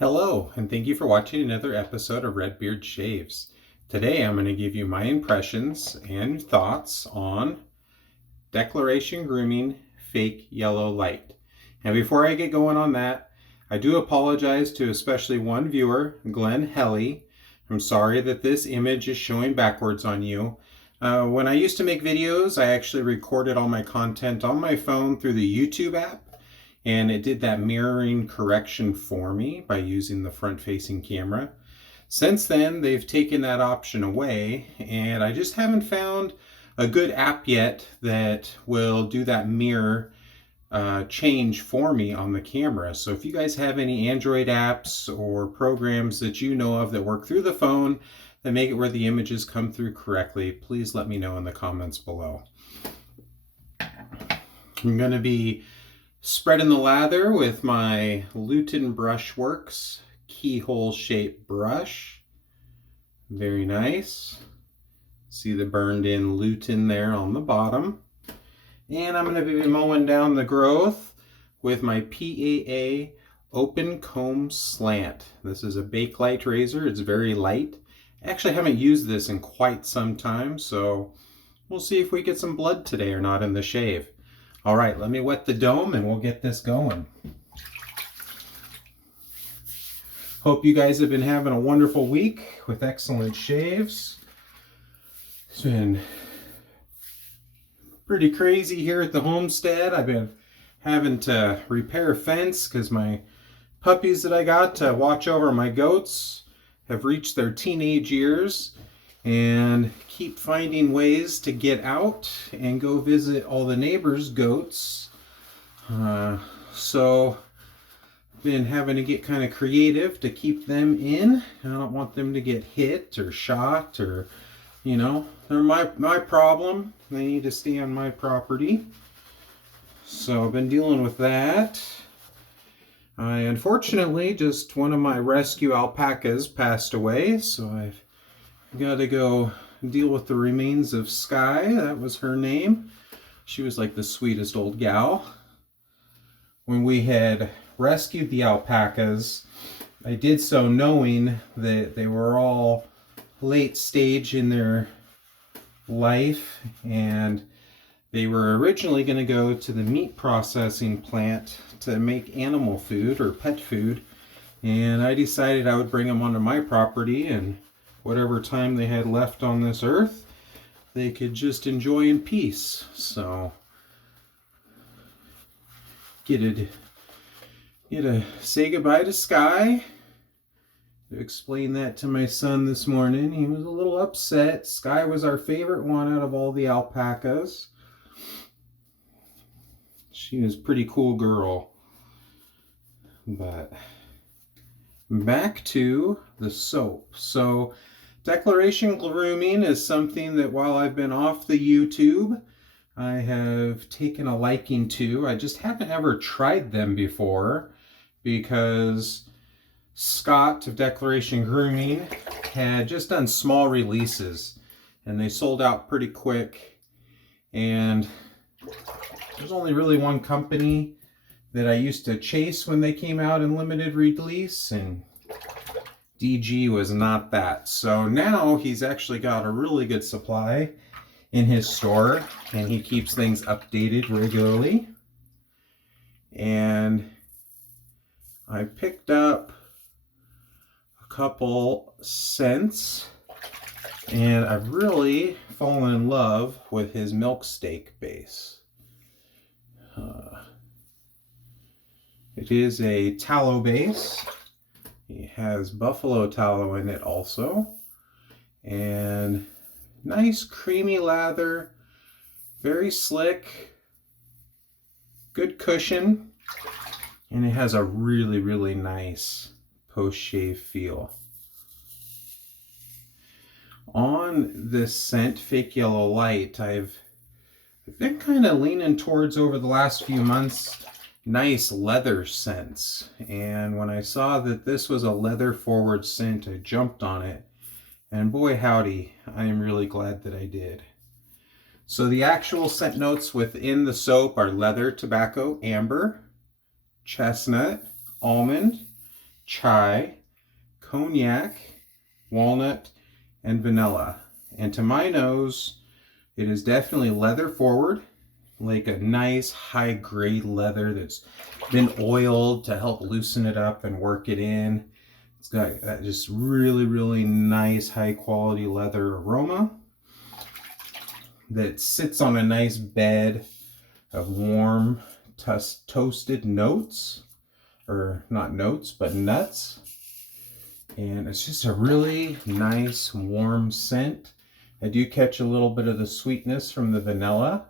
Hello, and thank you for watching another episode of Redbeard Shaves. Today I'm going to give you my impressions and thoughts on Declaration Grooming Fake Yellow Light. And before I get going on that, I do apologize to especially one viewer, Glenn Helly. I'm sorry that this image is showing backwards on you. When I used to make videos, I actually recorded all my content on my phone through the YouTube app. And it did that mirroring correction for me by using the front-facing camera. Since then, they've taken that option away, and I just haven't found a good app yet that will do that mirror change for me on the camera. So if you guys have any Android apps or programs that you know of that work through the phone that make it where the images come through correctly, please let me know in the comments below. I'm going to be spreading the lather with my Lutin Brushworks keyhole shaped brush. Very nice. See the burned in lutein there on the bottom. And I'm going to be mowing down the growth with my PAA Open Comb Slant. This is a Bakelite razor. It's very light. I actually haven't used this in quite some time, so we'll see if we get some blood today or not in the shave. All right, let me wet the dome and we'll get this going. Hope you guys have been having a wonderful week with excellent shaves. It's been pretty crazy here at the homestead. I've been having to repair a fence because my puppies that I got to watch over my goats have reached their teenage years and keep finding ways to get out and go visit all the neighbors' goats. So been having to get kind of creative to keep them in. I don't want them to get hit or shot or, you know, they're my problem. They need to stay on my property. So I've been dealing with that. Unfortunately, just one of my rescue alpacas passed away, so I've got to go deal with the remains of Sky. That was her name. She was like the sweetest old gal. When we had rescued the alpacas, I did so knowing that they were all late stage in their life, and they were originally going to go to the meat processing plant to make animal food or pet food, and I decided I would bring them onto my property, and whatever time they had left on this earth, they could just enjoy in peace. So get to say goodbye to Sky. To explain that to my son this morning. He was a little upset. Sky was our favorite one out of all the alpacas. She was a pretty cool girl. But back to the soap. So Declaration Grooming is something that while I've been off the YouTube, I have taken a liking to. I just haven't ever tried them before because Scott of Declaration Grooming had just done small releases and they sold out pretty quick, and there's only really one company that I used to chase when they came out in limited release, and DG was not that. So now he's actually got a really good supply in his store, and he keeps things updated regularly. And I picked up a couple scents, and I've really fallen in love with his milk steak base. It is a tallow base. It has buffalo tallow in it also. And nice creamy lather, very slick, good cushion, and it has a really, really nice post-shave feel. On this scent, Fake Yellow Light, I've been kind of leaning towards over the last few months nice leather scents, and when I saw that this was a leather forward scent, I jumped on it, and boy howdy, I am really glad that I did. So the actual scent notes within the soap are leather, tobacco, amber, chestnut, almond, chai, cognac, walnut, and vanilla. And to my nose, it is definitely leather forward, like a nice high grade leather that's been oiled to help loosen it up and work it in. It's got that just really, really nice high quality leather aroma that sits on a nice bed of warm toasted notes, or not notes, but nuts. And it's just a really nice warm scent. I do catch a little bit of the sweetness from the vanilla,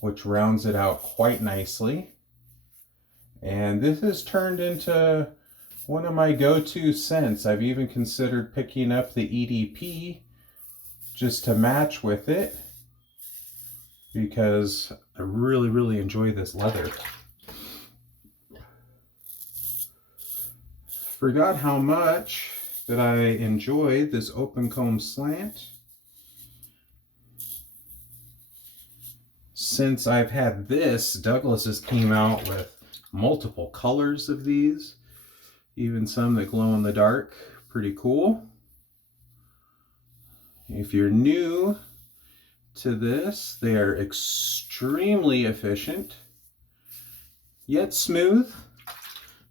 which rounds it out quite nicely. And this has turned into one of my go-to scents. I've even considered picking up the EDP just to match with it, because I really, really enjoy this leather. Forgot how much that I enjoyed this open comb slant. Since I've had this, Douglas has came out with multiple colors of these, even some that glow in the dark. Pretty cool. If you're new to this, they are extremely efficient, yet smooth.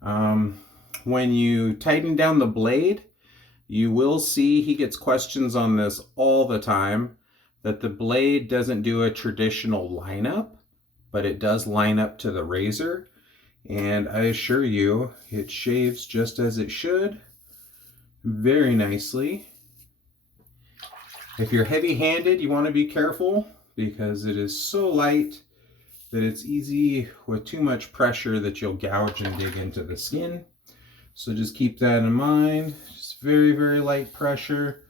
When you tighten down the blade, you will see, he gets questions on this all the time, that the blade doesn't do a traditional lineup, but it does line up to the razor. And I assure you, it shaves just as it should, very nicely. If you're heavy-handed, you want to be careful, because it is so light that it's easy with too much pressure that you'll gouge and dig into the skin. So just keep that in mind. Just very, very light pressure.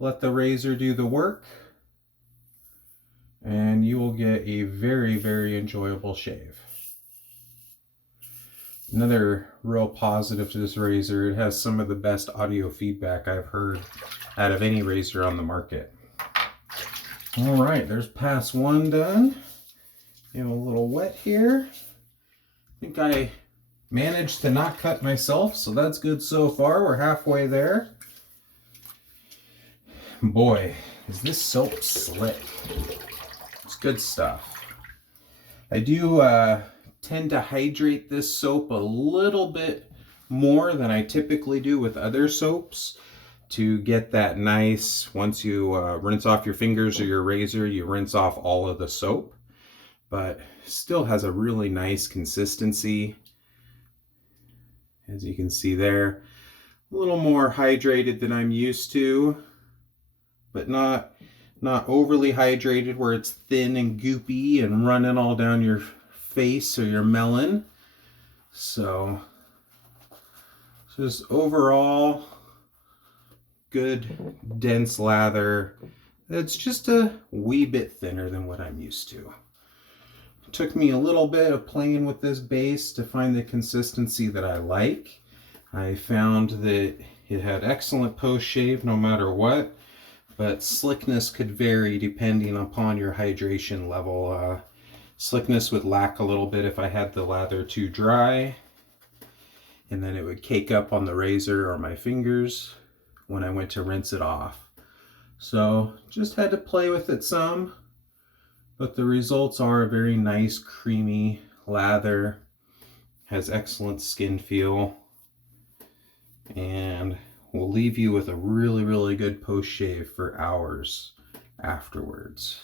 Let the razor do the work, and you will get a very, very enjoyable shave. Another real positive to this razor, it has some of the best audio feedback I've heard out of any razor on the market. All right, there's pass one done. You know, a little wet here. I think I managed to not cut myself, so that's good so far. We're halfway there. Boy, is this soap slick. It's good stuff. I do tend to hydrate this soap a little bit more than I typically do with other soaps, to get that nice, once you rinse off your fingers or your razor, you rinse off all of the soap, but still has a really nice consistency. As you can see there, a little more hydrated than I'm used to, but not overly hydrated where it's thin and goopy and running all down your face or your melon. So just overall good dense lather. It's just a wee bit thinner than what I'm used to. It took me a little bit of playing with this base to find the consistency that I like. I found that it had excellent post shave no matter what, but slickness could vary depending upon your hydration level. Slickness would lack a little bit if I had the lather too dry, and then it would cake up on the razor or my fingers when I went to rinse it off. So just had to play with it some, but the results are a very nice creamy lather, has excellent skin feel, and will leave you with a really, really good post shave for hours afterwards.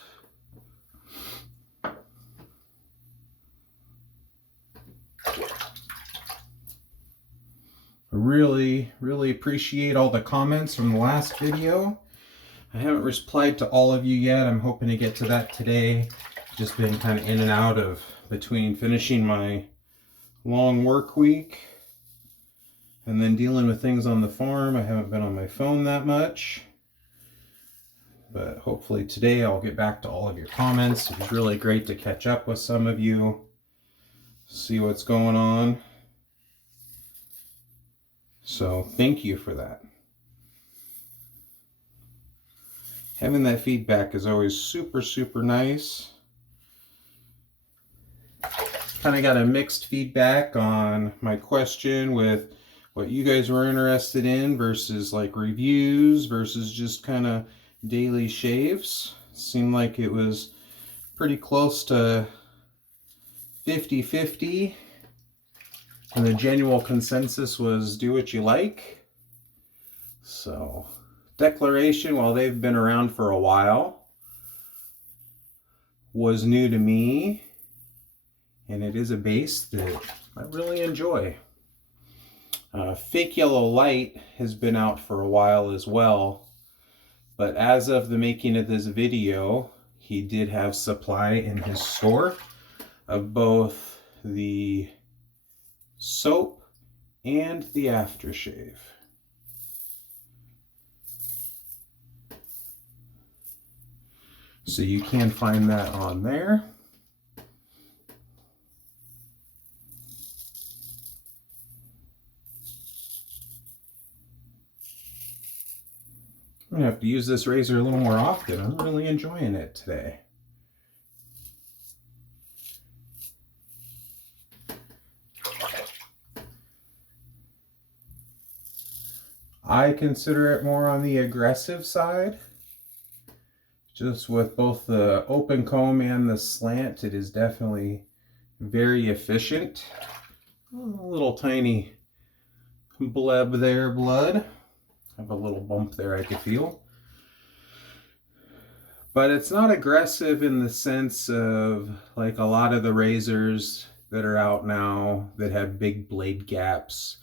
Really, really appreciate all the comments from the last video. I haven't replied to all of you yet. I'm hoping to get to that today. Just been kind of in and out of between finishing my long work week and then dealing with things on the farm. I haven't been on my phone that much. But hopefully today I'll get back to all of your comments. It was really great to catch up with some of you, see what's going on. So thank you for that. Having that feedback is always super, super nice. Kind of got a mixed feedback on my question with what you guys were interested in versus like reviews versus just kind of daily shaves. Seemed like it was pretty close to 50-50, and the general consensus was do what you like. So Declaration, while they've been around for a while, was new to me, and it is a base that I really enjoy. Fake Yellow Light has been out for a while as well, but as of the making of this video, he did have supply in his store of both the soap and the aftershave. So you can find that on there. I'm gonna have to use this razor a little more often. I'm really enjoying it today. I consider it more on the aggressive side. Just with both the open comb and the slant, it is definitely very efficient. A little tiny bleb there, blood. I have a little bump there I could feel. But it's not aggressive in the sense of like a lot of the razors that are out now that have big blade gaps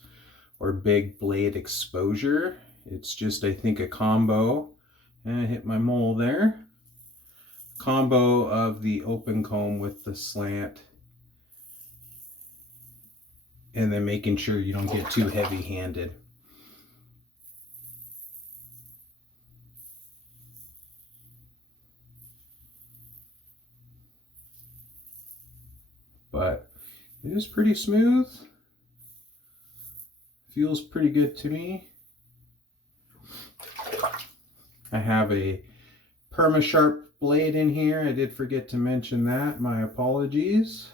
or big blade exposure. It's just, I think, a combo. And I hit my mole there. Combo of the open comb with the slant. And then making sure you don't get too heavy-handed. But it is pretty smooth. Feels pretty good to me. I have a Perma Sharp blade in here. I did forget to mention that. My apologies.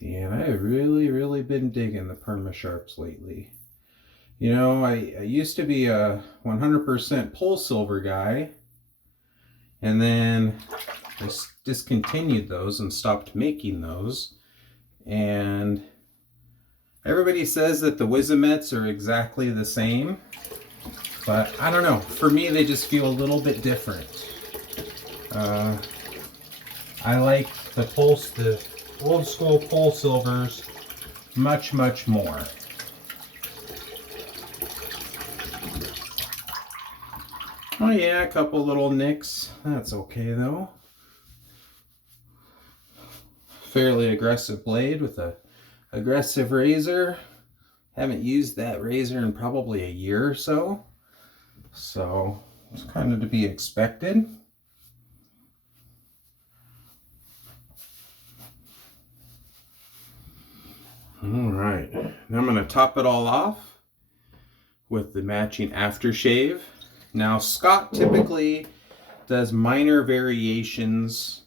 And I have really been digging the Perma Sharps lately. You know, I used to be a 100% pole silver guy, and then I discontinued those and stopped making those. And everybody says that the Wizamets are exactly the same, but I don't know. For me, they just feel a little bit different. I like the old school pole silvers much more. Oh yeah, a couple little nicks. That's okay though. Fairly aggressive blade with a aggressive razor. Haven't used that razor in probably a year or so. So it's kind of to be expected. All right, now I'm going to top it all off with the matching aftershave. Now Scott typically does minor variations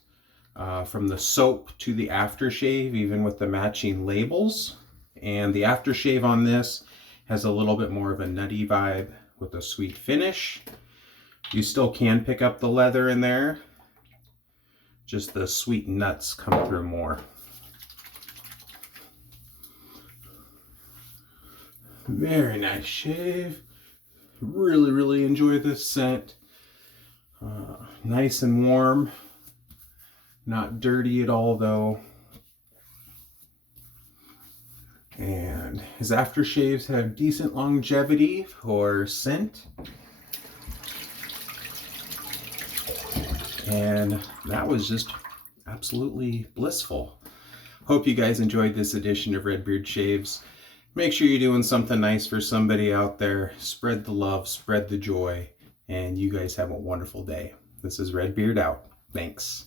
from the soap to the aftershave, even with the matching labels. And the aftershave on this has a little bit more of a nutty vibe with a sweet finish. You still can pick up the leather in there, just the sweet nuts come through more. Very nice shave. Really enjoy this scent. Nice and warm. Not dirty at all though. And his aftershaves have decent longevity for scent. And that was just absolutely blissful. Hope you guys enjoyed this edition of Redbeard Shaves. Make sure you're doing something nice for somebody out there. Spread the love, spread the joy, and you guys have a wonderful day. This is Redbeard out. Thanks.